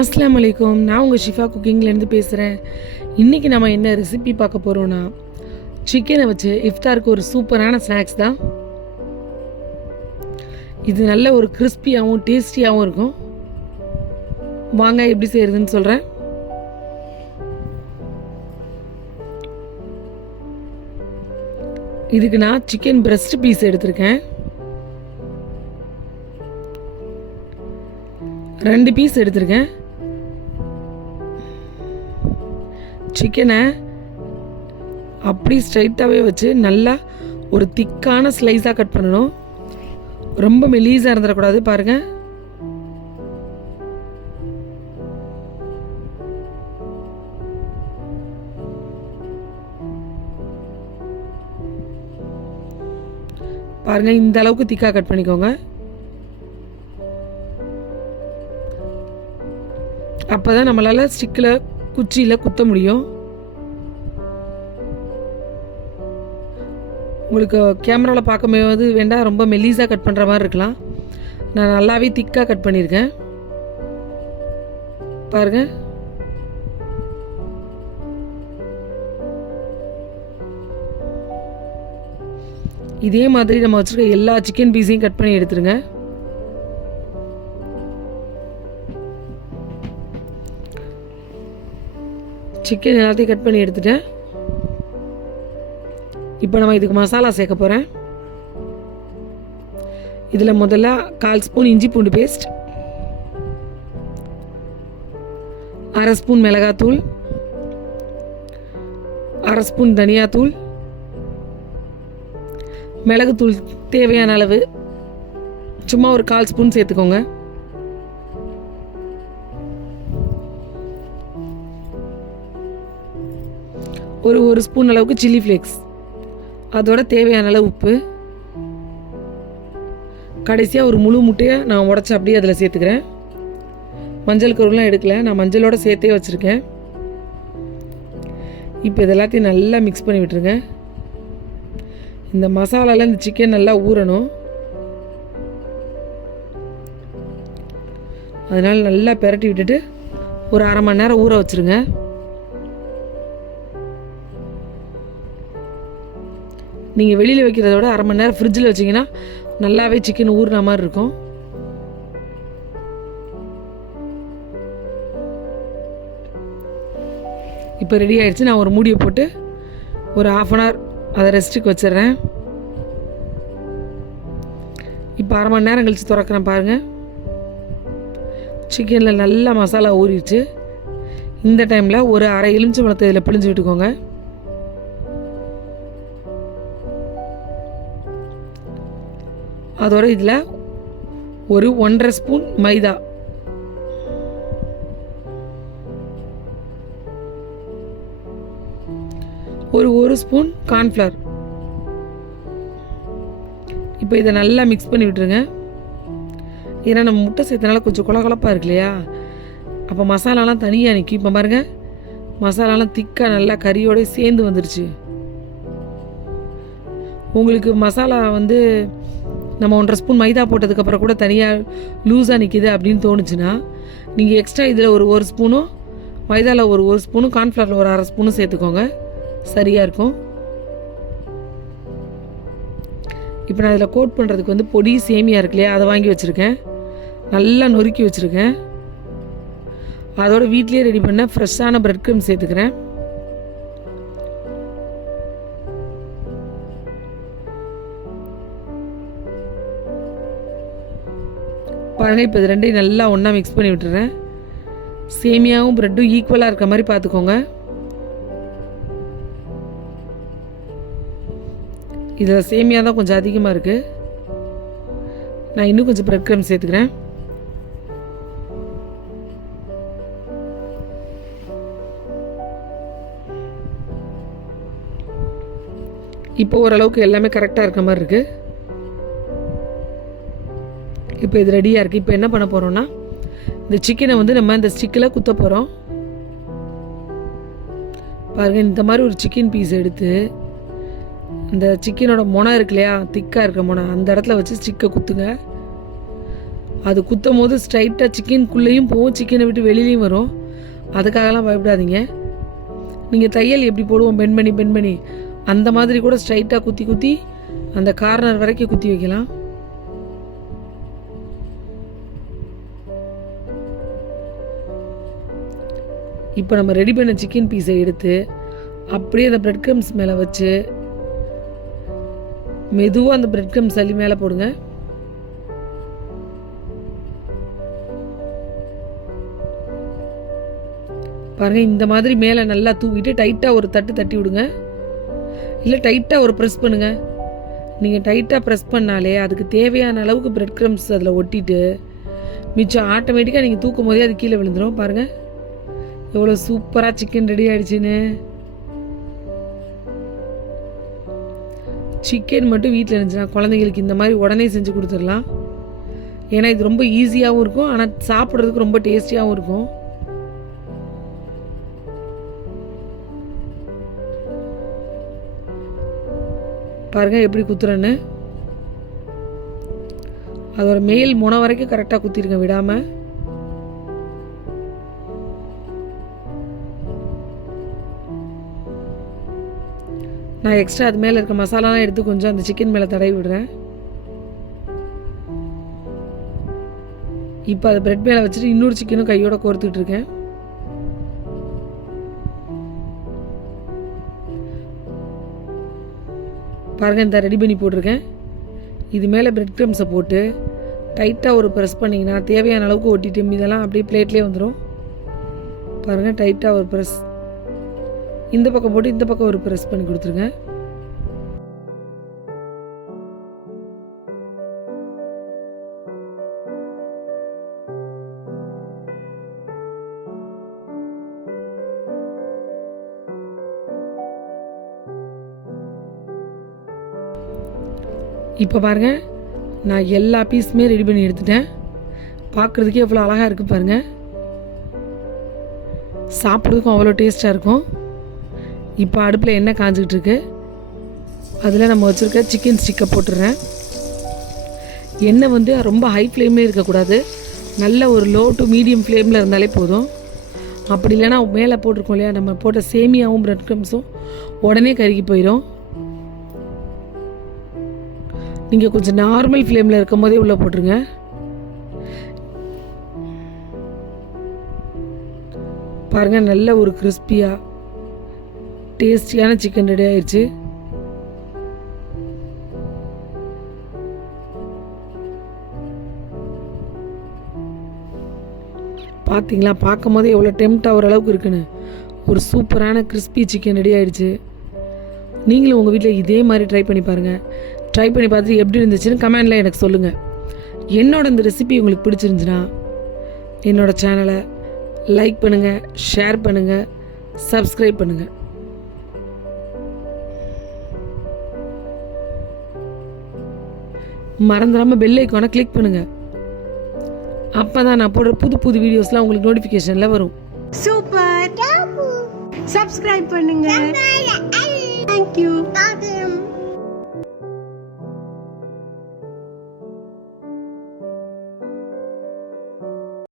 அஸ்ஸலாமு அலைக்கும். நான் உங்கள் ஷிஃபா குக்கிங்லேருந்து பேசுகிறேன். இன்றைக்கி நம்ம என்ன ரெசிபி பார்க்க போகிறோன்னா, சிக்கனை வச்சு இஃப்தாருக்கு ஒரு சூப்பரான ஸ்நாக்ஸ் தான். இது நல்ல ஒரு கிறிஸ்பியாகவும் டேஸ்டியாகவும் இருக்கும். வாங்க எப்படி செய்கிறதுன்னு சொல்கிறேன். இதுக்கு நான் சிக்கன் பிரஸ்ட் பீஸ் எடுத்திருக்கேன். 2 பீஸ் எடுத்திருக்கேன். சிக்கனை அப்படி ஸ்ட்ரைட்டாகவே வச்சு நல்லா ஒரு திக்கான ஸ்லைஸாக கட் பண்ணணும். ரொம்ப மெலீஸாக இருந்துடக்கூடாது. பாருங்கள், பாருங்கள், இந்த அளவுக்கு திக்காக கட் பண்ணிக்கோங்க. அப்போ தான் நம்மளால் ஸ்டிக்கில் குச்சியில் குத்த முடியும். உங்களுக்கு கேமராவில் பார்க்கும்போது வேண்டாம், ரொம்ப மெல்லிஸாக கட் பண்ணுற மாதிரி இருக்கலாம். நான் நல்லாவே திக்காக கட் பண்ணியிருக்கேன். பாருங்கள், இதே மாதிரி நம்ம வச்சுருக்க எல்லா சிக்கன் பீஸையும் கட் பண்ணி எடுத்துருங்க. சிக்கன் எல்லாத்தையும் கட் பண்ணி எடுத்துட்டேன். இப்போ நம்ம இதுக்கு மசாலா சேர்க்க போகிறேன். இதில் முதல்ல 1/4 ஸ்பூன் இஞ்சி பூண்டு பேஸ்ட், 1/2 ஸ்பூன் மிளகாத்தூள், 1/2 ஸ்பூன் தனியாத்தூள், மிளகுத்தூள் தேவையான அளவு சும்மா ஒரு 1/4 ஸ்பூன் சேர்த்துக்கோங்க. ஒரு ஸ்பூன் அளவுக்கு சில்லி ஃப்ளேக்ஸ், அதோட தேவையான அளவு உப்பு. கடைசியாக ஒரு முழு முட்டையை நான் உடச்சி அப்படியே அதில் சேர்த்துக்கிறேன். மஞ்சள் கருவெலாம் எடுக்கல, நான் மஞ்சளோட சேர்த்தே வச்சுருக்கேன். இப்போ இது எல்லாத்தையும் நல்லா மிக்ஸ் பண்ணி விட்டுருங்க. இந்த மசாலாவில் இந்த சிக்கன் நல்லா ஊறணும். அதனால் நல்லா பெரட்டி விட்டுட்டு ஒரு 1/2 மணி நேரம் ஊற வச்சுருங்க. நீங்கள் வெளியில் வைக்கிறத விட 1/2 மணி நேரம் ஃப்ரிட்ஜில் வச்சிங்கன்னா நல்லாவே சிக்கன் ஊறுன மாதிரி இருக்கும். இப்போ ரெடி ஆகிடுச்சு. நான் ஒரு மூடியை போட்டு ஒரு 1/2 அன் ஹவர் அதை ரெஸ்ட்டுக்கு வச்சிடுறேன். இப்போ 1/2 மணி நேரம் கழித்து திறக்கிறேன். பாருங்கள், சிக்கனில் நல்லா மசாலா ஊறிடுச்சு. இந்த டைமில் ஒரு 1/2 எலுமிச்சம்பழத்தை இதில் பிழிஞ்சு விட்டுக்கோங்க. அதோட இதில் ஒரு 1/2 ஸ்பூன் மைதா, ஒரு ஸ்பூன் கார்ன்ஃப்ளவர். இப்போ இதை நல்லா மிக்ஸ் பண்ணி விட்டுருங்க. ஏன்னா நம்ம முட்டை சேர்த்தனால கொஞ்சம் கொலகொலப்பாக இருக்கு இல்லையா, அப்போ மசாலாலாம் தனியாக நிற்கும். இப்போ பாருங்கள், மசாலாலாம் திக்காக நல்லா கறியோட சேர்ந்து வந்துடுச்சு. உங்களுக்கு மசாலா நம்ம 1/2 ஸ்பூன் மைதா போட்டதுக்கப்புறம் கூட தனியாக லூஸாக நிற்கிது அப்படின்னு தோணுச்சுன்னா, நீங்கள் எக்ஸ்ட்ரா இதில் ஒரு ஸ்பூனும் மைதாவில் ஒரு ஸ்பூனும் கார்ன்ஃப்ளவரில் ஒரு 1/2 ஸ்பூனும் சேர்த்துக்கோங்க, சரியாக இருக்கும். இப்போ நான் இதில் கோட் பண்ணுறதுக்கு பொடி சேமியா இருக்கு இல்லையா, அதை வாங்கி வச்சுருக்கேன். நல்லா நொறுக்கி வச்சுருக்கேன். அதோட வீட்லேயே ரெடி பண்ண ஃப்ரெஷ்ஷான பிரெட் க்ரம்ஸ் சேர்த்துக்கிறேன். பாருங்கள், இப்போ இது ரெண்டையும் நல்லா ஒன்றா மிக்ஸ் பண்ணி விட்டுறேன். சேமியாவும் ப்ரெட்டும் ஈக்குவலாக இருக்க மாதிரி பார்த்துக்கோங்க. இதில் சேமியா தான் கொஞ்சம் அதிகமாக இருக்குது. நான் இன்னும் கொஞ்சம் பிரெட் க்ரம்ஸ் சேர்த்துக்கிறேன். இப்போ ஓரளவுக்கு எல்லாமே கரெக்டாக இருக்க மாதிரி இருக்குது. இப்போ இது ரெடியாக இருக்குது. இப்போ என்ன பண்ண போகிறோன்னா, இந்த சிக்கனை நம்ம இந்த ஸ்டிக்கில் குத்த போகிறோம். பாருங்கள், இந்த மாதிரி ஒரு சிக்கன் பீஸ் எடுத்து இந்த சிக்கனோட முனை இருக்கு இல்லையா, திக்காக இருக்க முனை, அந்த இடத்துல வச்சு ஸ்டிக்கை குத்துங்க. அது குத்தும் போது ஸ்ட்ரைட்டாக சிக்கனுக்குள்ளேயும் போகும், சிக்கனை விட்டு வெளியிலையும் வரும். அதுக்காகலாம் பயப்படாதீங்க. நீங்கள் தையல் எப்படி போடுவோம் பெண்ட் பண்ணி அந்த மாதிரி கூட ஸ்ட்ரைட்டாக குத்தி அந்த கார்னர் வரைக்கும் குத்தி வைக்கலாம். இப்போ நம்ம ரெடி பண்ண சிக்கன் பீஸை எடுத்து அப்படியே அந்த பிரெட் க்ரம்ஸ் மேலே வச்சு மெதுவாக அந்த பிரெட் க்ரம்ஸ் அள்ளி மேலே போடுங்க. பாருங்கள், இந்த மாதிரி மேலே நல்லா தூவிட்டு டைட்டாக ஒரு தட்டி விடுங்க. இல்லை டைட்டாக ஒரு ப்ரெஸ் பண்ணுங்கள். நீங்கள் டைட்டாக ப்ரெஸ் பண்ணாலே அதுக்கு தேவையான அளவுக்கு பிரெட் க்ரம்ஸ் அதில் ஒட்டிட்டு மிச்சம் ஆட்டோமேட்டிக்காக நீங்கள் தூக்கும் போதே அது கீழே விழுந்துடும். பாருங்கள் எவ்வளோ சூப்பராக சிக்கன் ரெடி ஆகிடுச்சின்னு. சிக்கன் மட்டும் வீட்டில் இருந்துச்சுன்னா குழந்தைங்களுக்கு இந்த மாதிரி உடனே செஞ்சு கொடுத்துடலாம். ஏன்னா இது ரொம்ப ஈஸியாகவும் இருக்கும், ஆனால் சாப்பிட்றதுக்கு ரொம்ப டேஸ்டியாகவும் இருக்கும். பாருங்கள் எப்படி குத்துறேன்னு. அதோட மேல் முனை வரைக்கும் கரெக்டாக குத்திருக்கேன் விடாமல். நான் எக்ஸ்ட்ரா அது மேலே இருக்க மசாலாலாம் எடுத்து கொஞ்சம் அந்த சிக்கன் மேலே தடவி விடுறேன். இப்போ அதை பிரெட் மேலே வச்சுட்டு இன்னொரு சிக்கனும் கையோட கோர்த்துக்கிட்டு இருக்கேன். பாருங்கள், இந்த ரெடி பண்ணி போட்டிருக்கேன். இது மேலே பிரெட் க்ரம்ஸை போட்டு டைட்டாக ஒரு ப்ரெஸ் பண்ணிங்கன்னா தேவையான அளவுக்கு ஒட்டிட்டு இதெல்லாம் அப்படியே பிளேட்லேயே வந்துடும். பாருங்கள், டைட்டாக ஒரு ப்ரெஸ் இந்த பக்கம் போட்டு இந்த பக்கம் ஒரு ப்ரெஸ் பண்ணி கொடுத்துருங்க. இப்போ பாருங்கள், நான் எல்லா பீஸுமே ரெடி பண்ணி எடுத்துட்டேன். பார்க்குறதுக்கே எவ்வளோ அழகாக இருக்குது பாருங்கள். சாப்பிட்றதுக்கும் அவ்வளோ டேஸ்ட்டாக இருக்கும். இப்போ அடுப்பில் எண்ணெய் காஞ்சிக்கிட்டு இருக்கு. அதில் நம்ம வச்சுருக்க சிக்கன் ஸ்டிக்கை போட்டுடுறேன். எண்ணெய் வந்து ரொம்ப ஹை ஃப்ளேம்லேயே இருக்கக்கூடாது, நல்ல ஒரு லோ டு மீடியம் ஃப்ளேமில் இருந்தாலே போதும். அப்படி இல்லைன்னா மேலே போட்டிருக்கோம் இல்லையா, நம்ம போட்ட சேமியாவும் பிரெட் க்ரம்ஸும் உடனே கருகி போயிடும். நீங்கள் கொஞ்சம் நார்மல் ஃப்ளேமில் இருக்கும் போதே உள்ளே போட்டுருங்க. பாருங்கள், நல்ல ஒரு கிறிஸ்பியாக டேஸ்டியான சிக்கன் ரெடி ஆயிடுச்சு. பார்த்தீங்களா, பார்க்கும் போதே எவ்வளோ டெம்ட் ஆகிற அளவுக்கு இருக்குன்னு. ஒரு சூப்பரான கிறிஸ்பி சிக்கன் ரெடி ஆகிடுச்சு. நீங்களும் உங்கள் வீட்டில் இதே மாதிரி ட்ரை பண்ணி பாருங்கள். ட்ரை பண்ணி பார்த்துட்டு எப்படி இருந்துச்சுன்னு கமெண்டில் எனக்கு சொல்லுங்கள். என்னோட இந்த ரெசிபி உங்களுக்கு பிடிச்சிருந்துச்சுன்னா என்னோட சேனலை லைக் பண்ணுங்கள், ஷேர் பண்ணுங்கள், சப்ஸ்கிரைப் பண்ணுங்கள். மறந்துடாமல் பெல் ஐக்கானை கிளிக் பண்ணுங்கள். அப்போ தான் நான் போடுற புது வீடியோஸ்லாம் உங்களுக்கு நோட்டிஃபிகேஷனில் வரும். சூப்பர். சப்ஸ்கிரைப் பண்ணுங்க. தேங்க்யூ.